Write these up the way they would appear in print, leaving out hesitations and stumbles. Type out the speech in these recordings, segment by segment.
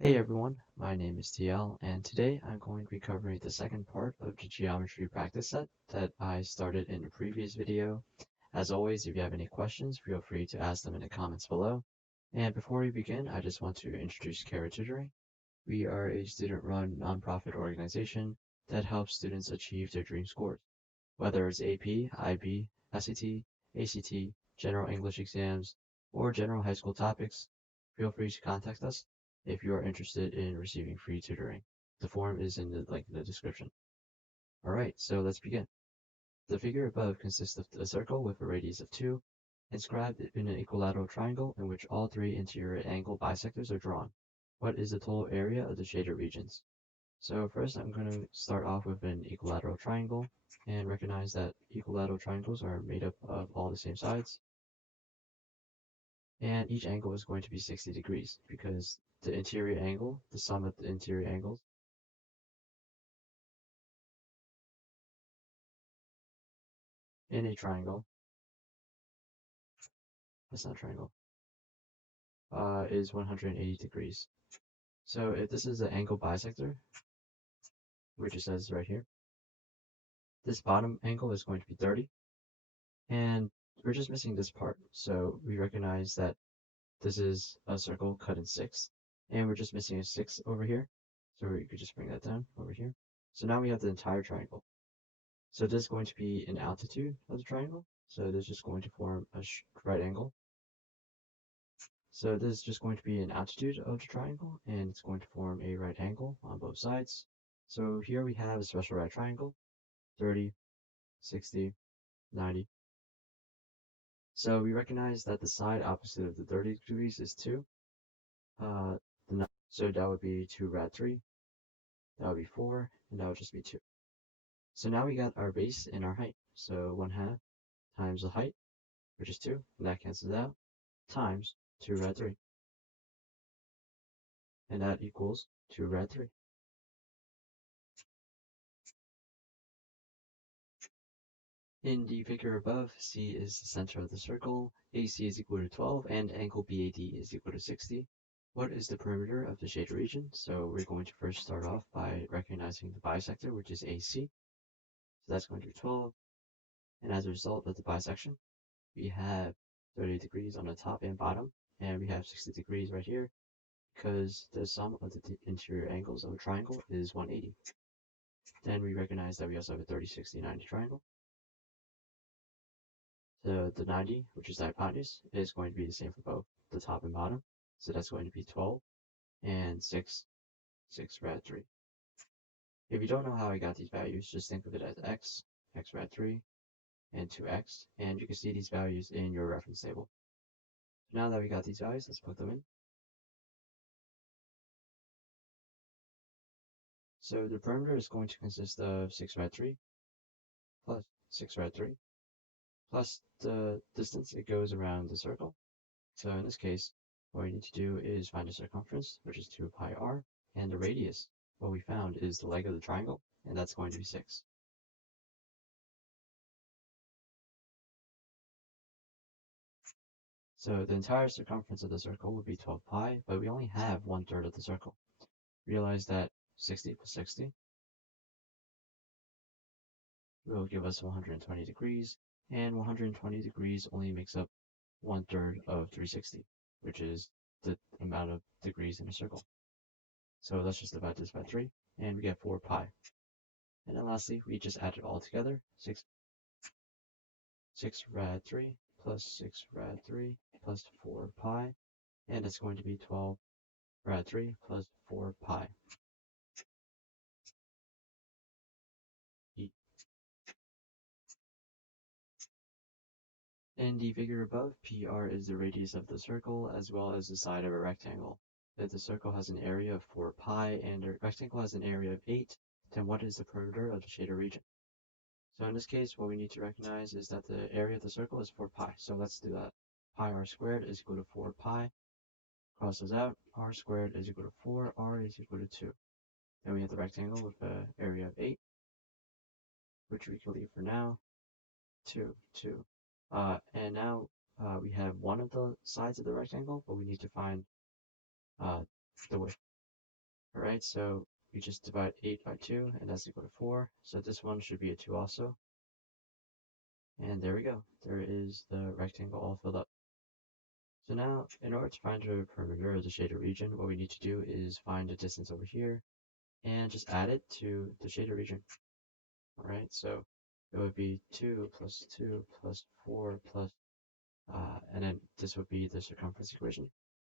Hey everyone, my name is TL, and today I'm going to be covering the second part of the geometry practice set that I started in a previous video. As always, if you have any questions, feel free to ask them in the comments below. And before we begin, I just want to introduce Kara Tutoring. We are a student-run nonprofit organization that helps students achieve their dream scores, whether it's AP, IB, SAT, ACT, general English exams, or general high school topics. Feel free to contact us if you are interested in receiving free tutoring. The form is in the link in the description. Alright, so let's begin. The figure above consists of a circle with a radius of 2, inscribed in an equilateral triangle in which all three interior angle bisectors are drawn. What is the total area of the shaded regions? So first I'm going to start off with an equilateral triangle and recognize that equilateral triangles are made up of all the same sides, and each angle is going to be 60 degrees because the interior angle, the sum of the interior angles, in a triangle, that's not a triangle, is 180 degrees. So if this is an angle bisector, which it says right here, this bottom angle is going to be 30, and we're just missing this part. So we recognize that this is a circle cut in 6, and we're just missing a 6 over here. So we could just bring that down over here. So now we have the entire triangle. So this is going to be an altitude of the triangle. So this is just going to form a right angle. So this is just going to be an altitude of the triangle, and it's going to form a right angle on both sides. So here we have a special right triangle, 30, 60, 90. So we recognize that the side opposite of the 30 degrees is 2. So that would be 2 rad 3, that would be 4, and that would just be 2. So now we got our base and our height. So 1/2 times the height, which is 2, and that cancels out, times 2 rad 3. And that equals 2 rad 3. In the figure above, C is the center of the circle, AC is equal to 12, and angle BAD is equal to 60. What is the perimeter of the shaded region? So we're going to first start off by recognizing the bisector, which is AC. So that's going to be 12. And as a result of the bisection, we have 30 degrees on the top and bottom, and we have 60 degrees right here, because the sum of the interior angles of a triangle is 180. Then we recognize that we also have a 30, 60, 90 triangle. So the 90, which is the hypotenuse, is going to be the same for both the top and bottom. So that's going to be 12 and 6 rad 3. If you don't know how I got these values, just think of it as x rad 3, and 2x, and you can see these values in your reference table. Now that we got these values, let's put them in. So the perimeter is going to consist of 6 rad 3 plus 6 rad 3 plus the distance it goes around the circle. So in this case, what we need to do is find the circumference, which is 2 pi r, and the radius, what we found is the leg of the triangle, and that's going to be 6. So the entire circumference of the circle would be 12 pi, but we only have 1/3 of the circle. Realize that 60 plus 60 will give us 120 degrees, and 120 degrees only makes up 1/3 of 360, which is the amount of degrees in a circle. So let's just divide this by 3, and we get 4 pi. And then lastly, we just add it all together, 6 rad 3 plus 6 rad 3 plus 4 pi, and it's going to be 12 rad 3 plus 4 pi. In the figure above, PR is the radius of the circle as well as the side of a rectangle. If the circle has an area of 4 pi and the rectangle has an area of 8, then what is the perimeter of the shaded region? So in this case, what we need to recognize is that the area of the circle is 4 pi. So let's do that. Pi r squared is equal to 4 pi. Cross this out. R squared is equal to 4. R is equal to 2. Then we have the rectangle with an area of 8, which we can leave for now. 2, 2. And now we have one of the sides of the rectangle, but we need to find the width. Alright, so we just divide 8 by 2, and that's equal to 4. So this one should be a 2 also. And there we go. There is the rectangle all filled up. So now, in order to find the perimeter of the shaded region, what we need to do is find the distance over here and just add it to the shaded region. Alright, so it would be 2 plus 2 plus 4 plus, and then this would be the circumference equation,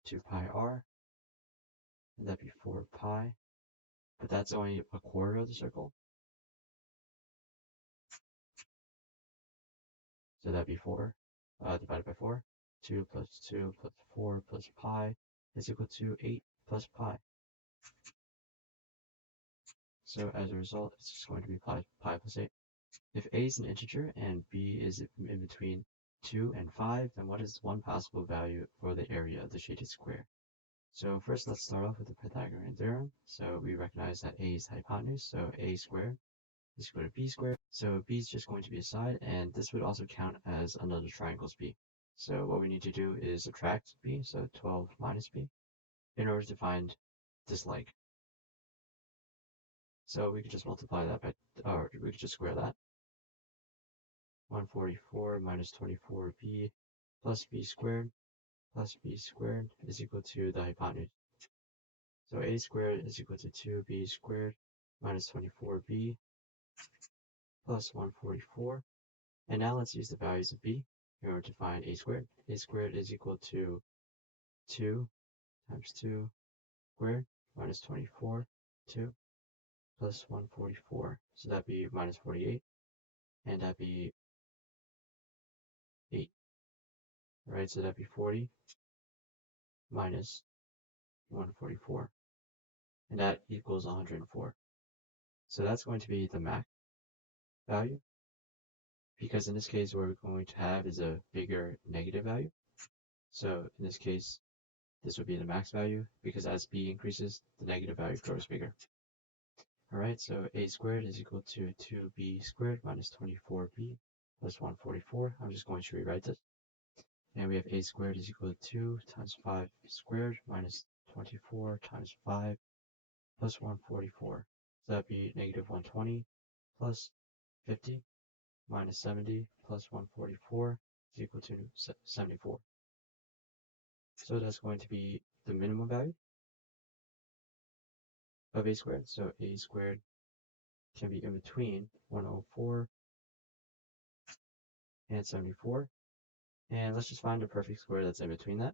2 pi r, and that'd be 4 pi, but that's only a quarter of the circle. So that'd be 4 divided by 4. 2 plus 2 plus 4 plus pi is equal to 8 plus pi. So as a result, it's just going to be pi plus 8. If a is an integer and b is in between 2 and 5, then what is one possible value for the area of the shaded square? So first, let's start off with the Pythagorean theorem. So we recognize that a is the hypotenuse, so a squared is equal to b squared. So b is just going to be a side, and this would also count as another triangle's b. So what we need to do is subtract b, so 12 minus b, in order to find this like. So we could just multiply that by, or we could just square that. 144 minus 24b plus b squared is equal to the hypotenuse. So a squared is equal to 2b squared minus 24b plus 144. And now let's use the values of b in order to find a squared. A squared is equal to 2 times 2 squared minus 24, 2 plus 144. So that'd be minus 48, and that'd be 8. Right, so that'd be 40 minus 144, and that equals 104. So that's going to be the max value, because in this case what we're going to have is a bigger negative value. So in this case, this would be the max value, because as b increases, the negative value grows bigger. Alright, so a squared is equal to 2b squared minus 24b plus 144. I'm just going to rewrite this. And we have a squared is equal to 2 times 5 squared minus 24 times 5 plus 144. So that'd be negative 120 plus 50 minus 70 plus 144 is equal to 74. So that's going to be the minimum value of a squared. So a squared can be in between 104 and 74. And let's just find a perfect square that's in between that.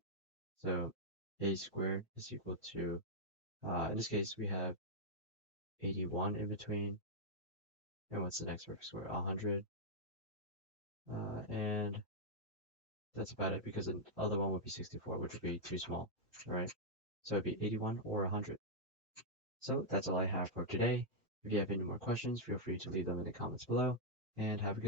So a squared is equal to, in this case, we have 81 in between. And what's the next perfect square? 100. And that's about it, because the other one would be 64, which would be too small, right? So it'd be 81 or 100. So that's all I have for today. If you have any more questions, feel free to leave them in the comments below, and have a good